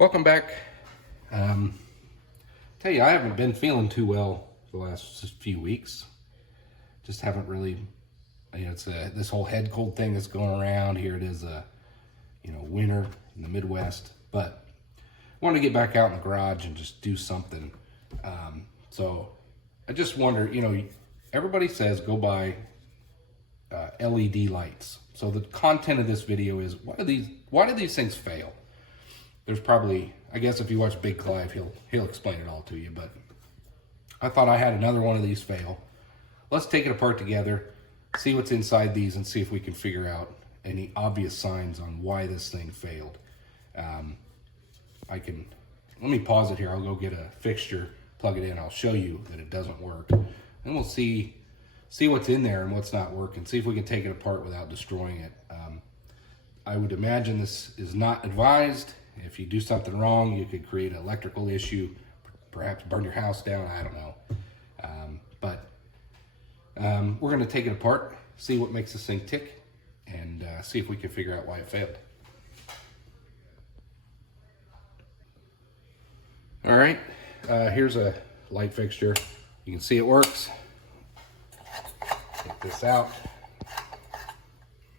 Welcome back. Tell you, I haven't been feeling too well the last few weeks. Just haven't really, it's this whole head cold thing that's going around. Here it is, winter in the Midwest. But I wanted to get back out in the garage and just do something. So I just wonder, everybody says go buy LED lights. So the content of this video is, why do these things fail? There's probably, I guess if you watch Big Clive, he'll explain it all to you, but I thought I had another one of these fail. Let's take it apart together, see what's inside these, and see if we can figure out any obvious signs on why this thing failed. Let me pause it here. I'll go get a fixture, plug it in. I'll show you that it doesn't work. And we'll see what's in there and what's not working, see if we can take it apart without destroying it. I would imagine this is not advised. If you do something wrong, you could create an electrical issue, perhaps burn your house down, I don't know. We're gonna take it apart, see what makes this thing tick, and see if we can figure out why it failed. All right, here's a light fixture. You can see it works. Take this out,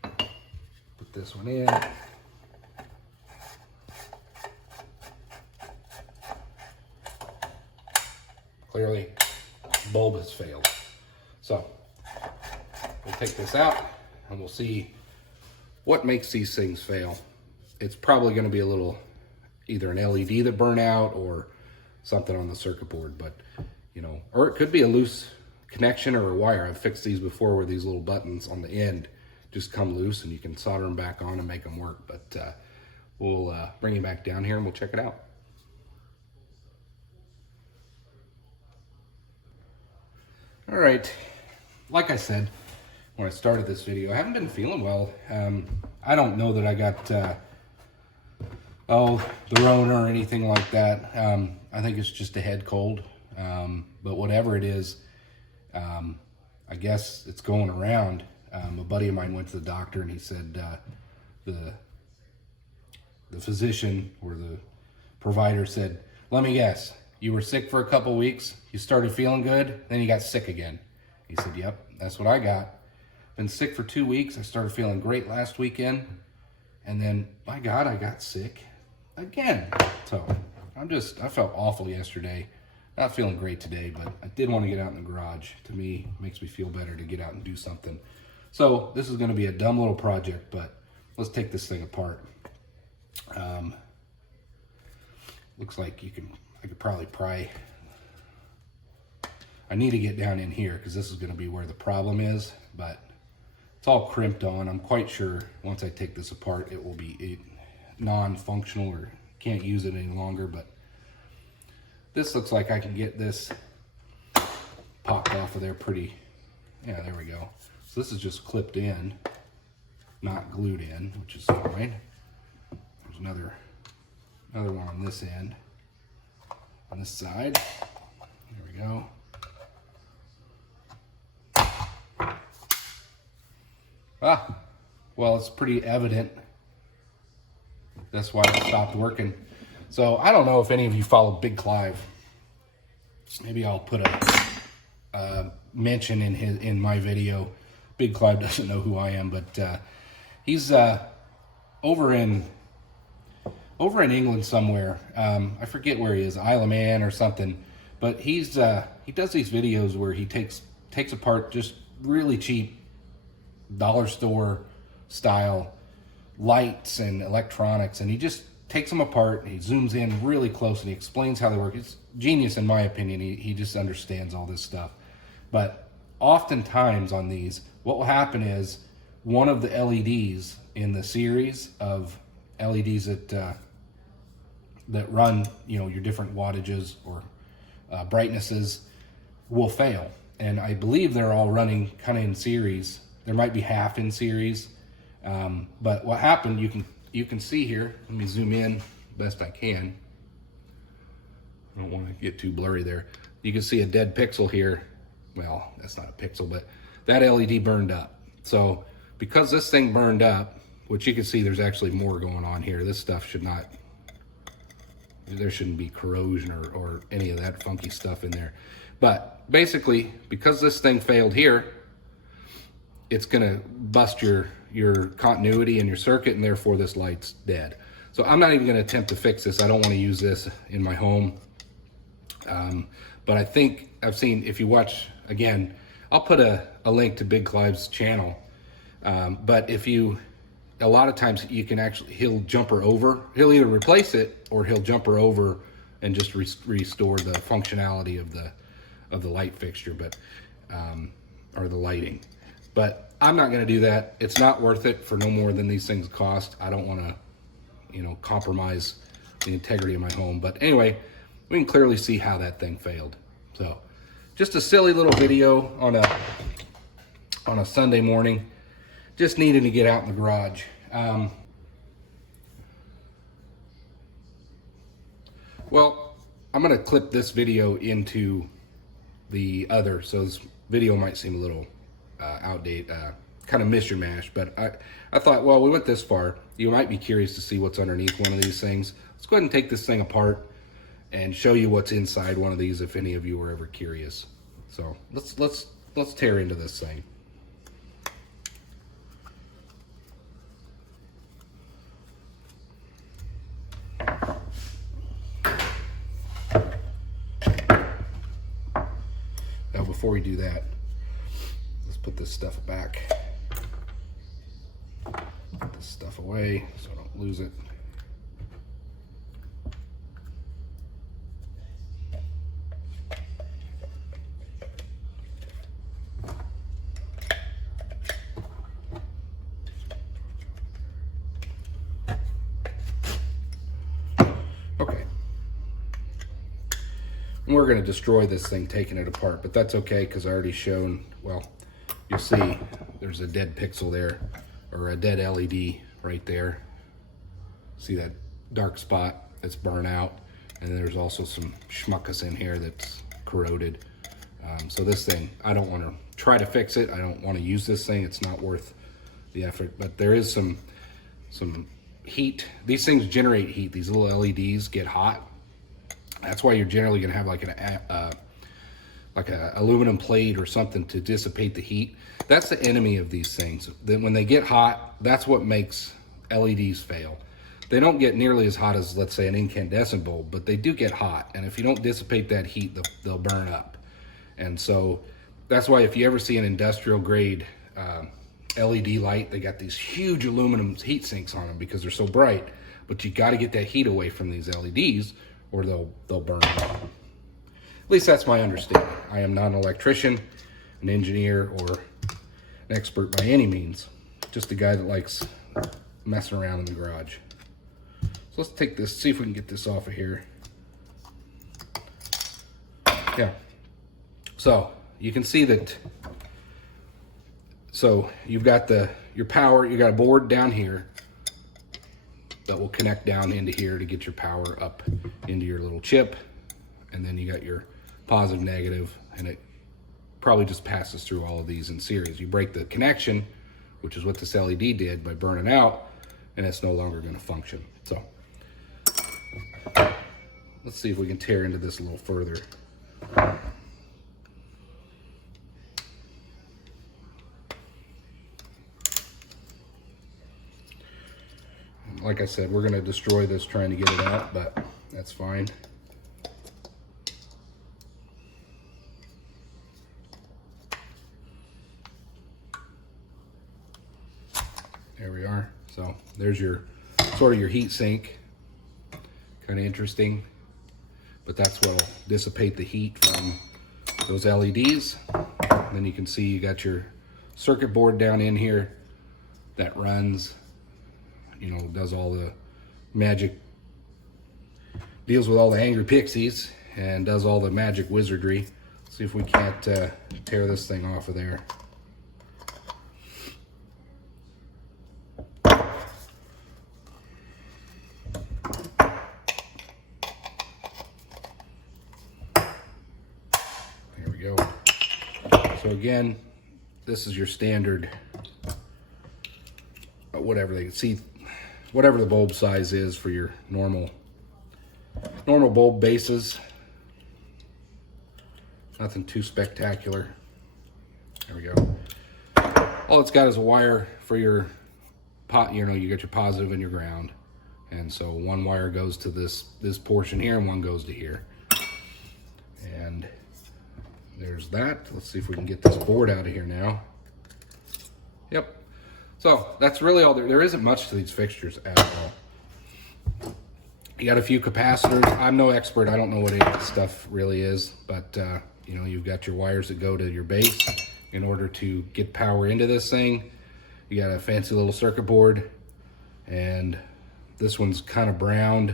put this one in. Clearly, bulb has failed. So, we'll take this out and we'll see what makes these things fail. It's probably going to be a little, either an LED that burnt out or something on the circuit board, but or it could be a loose connection or a wire. I've fixed these before where these little buttons on the end just come loose and you can solder them back on and make them work. But we'll bring you back down here and we'll check it out. All right, like I said when I started this video, I haven't been feeling well. I don't know that I got the Rona or anything like that. I think it's just a head cold, but whatever it is, I guess it's going around. A buddy of mine went to the doctor and he said the physician or the provider said, let me guess, you were sick for a couple weeks, you started feeling good, then you got sick again. He said, yep, that's what I got. Been sick for 2 weeks, I started feeling great last weekend, and then, my God, I got sick again. So, I felt awful yesterday. Not feeling great today, but I did want to get out in the garage. To me, it makes me feel better to get out and do something. So, this is going to be a dumb little project, but let's take this thing apart. Looks like I could probably pry. I need to get down in here because this is going to be where the problem is, but it's all crimped on. I'm quite sure once I take this apart, it will be non-functional or can't use it any longer, but this looks like I can get this popped off of there pretty, yeah, there we go. So this is just clipped in, not glued in, which is fine. There's another one on this end. On this side, there we go. Well, it's pretty evident. That's why it stopped working. So I don't know if any of you follow Big Clive. Maybe I'll put a mention in my video. Big Clive doesn't know who I am, but he's over in England somewhere. I forget where he is, Isle of Man or something. But he does these videos where he takes apart just really cheap dollar store style lights and electronics, and he just takes them apart and he zooms in really close and he explains how they work. It's genius in my opinion. He just understands all this stuff. But oftentimes on these, what will happen is one of the LEDs in the series of LEDs that run, your different wattages or brightnesses will fail. And I believe they're all running kind of in series. There might be half in series. But what happened, you can see here, let me zoom in best I can. I don't want to get too blurry there. You can see a dead pixel here. Well, that's not a pixel, but that LED burned up. So because this thing burned up, which you can see there's actually more going on here. This stuff should not there shouldn't be corrosion or any of that funky stuff in there. But basically, because this thing failed here, it's gonna bust your continuity in your circuit, and therefore this light's dead. So I'm not even gonna attempt to fix this. I don't wanna use this in my home. But I think I've seen, if you watch, again, I'll put a link to Big Clive's channel. But if you, a lot of times you can actually, he'll jumper over, he'll either replace it or he'll jumper over and just restore the functionality of the light fixture, but or the lighting. But I'm not going to do that. It's not worth it for no more than these things cost. I don't want to, you know, compromise the integrity of my home. But anyway, we can clearly see how that thing failed. So just a silly little video on a Sunday morning. Just needed to get out in the garage. Well, I'm going to clip this video into the other, so this video might seem a little outdated, kind of mishmash, but I thought, well, we went this far, you might be curious to see what's underneath one of these things. Let's go ahead and take this thing apart and show you what's inside one of these, if any of you were ever curious. So let's tear into this thing. Now, before we do that, let's put this stuff back. Put this stuff away so I don't lose it. Okay. And we're going to destroy this thing taking it apart, but that's okay because I already shown, well, you'll see there's a dead pixel there, or a dead LED right there. See that dark spot that's burned out, and there's also some schmuckus in here that's corroded. So this thing, I don't want to try to fix it. I don't want to use this thing. It's not worth the effort, but there is some heat. These things generate heat. These little LEDs get hot. That's why you're generally going to have like a aluminum plate or something to dissipate the heat. That's the enemy of these things. Then when they get hot, that's what makes LEDs fail. They don't get nearly as hot as, let's say, an incandescent bulb, but they do get hot. And if you don't dissipate that heat, they'll burn up. And so that's why if you ever see an industrial grade LED light, they got these huge aluminum heat sinks on them because they're so bright. But you got to get that heat away from these LEDs, or they'll burn up. At least that's my understanding. I am not an electrician, an engineer, or an expert by any means. Just a guy that likes messing around in the garage. So let's take this, see if we can get this off of here. Yeah. So you can see that. So you've got your power. You got a board down here that will connect down into here to get your power up into your little chip, and then you got your positive, negative, and it probably just passes through all of these in series. You break the connection, which is what this LED did by burning out, and it's no longer going to function. So let's see if we can tear into this a little further. Like I said, we're going to destroy this trying to get it out, but that's fine. There we are. So there's your sort of your heat sink. Kind of interesting, but that's what will dissipate the heat from those LEDs. And then you can see you got your circuit board down in here that runs, you know, does all the magic, deals with all the angry pixies, and does all the magic wizardry. Let's see if we can't tear this thing off of there. There we go. So again, this is your standard, whatever they can see, whatever the bulb size is for your normal normal bulb bases. Nothing too spectacular. There we go. All it's got is a wire for your pot. You know, you got your positive and your ground, and so one wire goes to this portion here, and one goes to here. And there's that. Let's see if we can get this board out of here now. Yep. So that's really all. There isn't much to these fixtures at all. You got a few capacitors. I'm no expert. I don't know what any of this stuff really is, but you know, you've got your wires that go to your base in order to get power into this thing. You got a fancy little circuit board, and this one's kind of browned.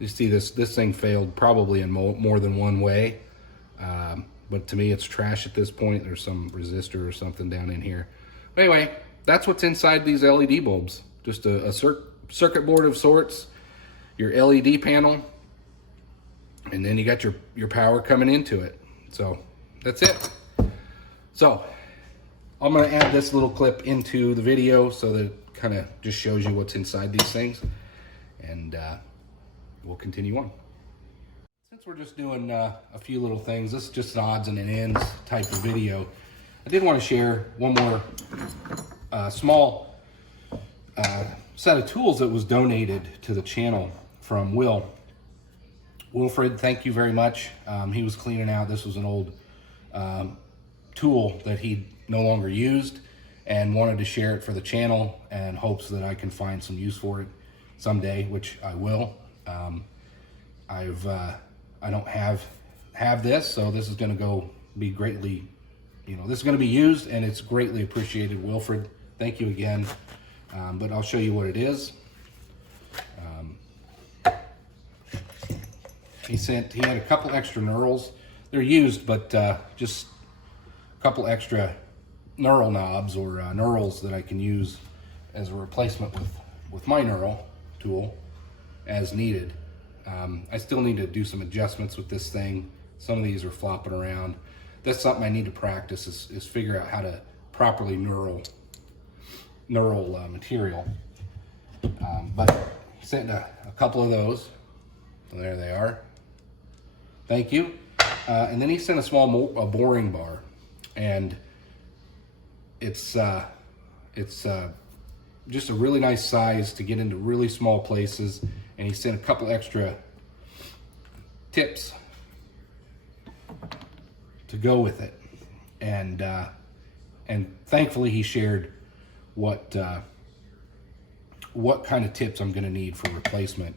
You see this thing failed probably in more than one way, but to me it's trash at this point. There's some resistor or something down in here. But anyway, that's what's inside these LED bulbs. Just a circuit board of sorts, your LED panel, and then you got your power coming into it. So that's it. So I'm going to add this little clip into the video so that it kind of just shows you what's inside these things, and we'll continue on. Since we're just doing a few little things, this is just an odds and an ends type of video. I did want to share one more small set of tools that was donated to the channel from Wilfred. Thank you very much. He was cleaning out. This was an old tool that he no longer used and wanted to share it for the channel, and hopes that I can find some use for it someday, which I will. I don't have this, so this is going to be greatly, you know, this is going to be used, and it's greatly appreciated. Wilfred, thank you again. But I'll show you what it is. He had a couple extra knurls. They're used, but just a couple extra knurl knobs or knurls that I can use as a replacement with my knurl tool as needed. I still need to do some adjustments with this thing. Some of these are flopping around. That's something I need to practice, is figure out how to properly knurl material. But he sent a couple of those. So there they are. Thank you. And then he sent a small boring bar, and it's just a really nice size to get into really small places. And he sent a couple extra tips to go with it, and thankfully he shared what kind of tips I'm going to need for replacement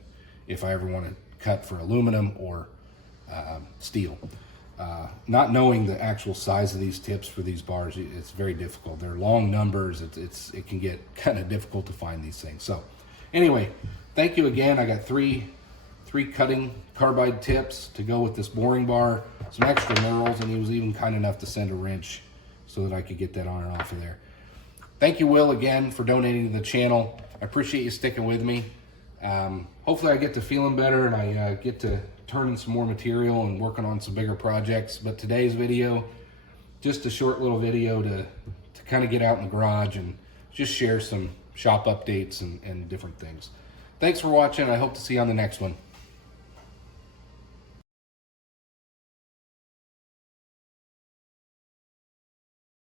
if I ever want to cut for aluminum or steel. Not knowing the actual size of these tips for these bars, it's very difficult. They're long numbers. It can get kind of difficult to find these things. So anyway, thank you again. I got three cutting carbide tips to go with this boring bar, some extra knurls, and he was even kind enough to send a wrench so that I could get that on and off of there. Thank you, Will, again, for donating to the channel. I appreciate you sticking with me. Hopefully I get to feeling better, and I get to turning some more material and working on some bigger projects. But today's video, just a short little video to kind of get out in the garage and just share some shop updates and different things. Thanks for watching. I hope to see you on the next one.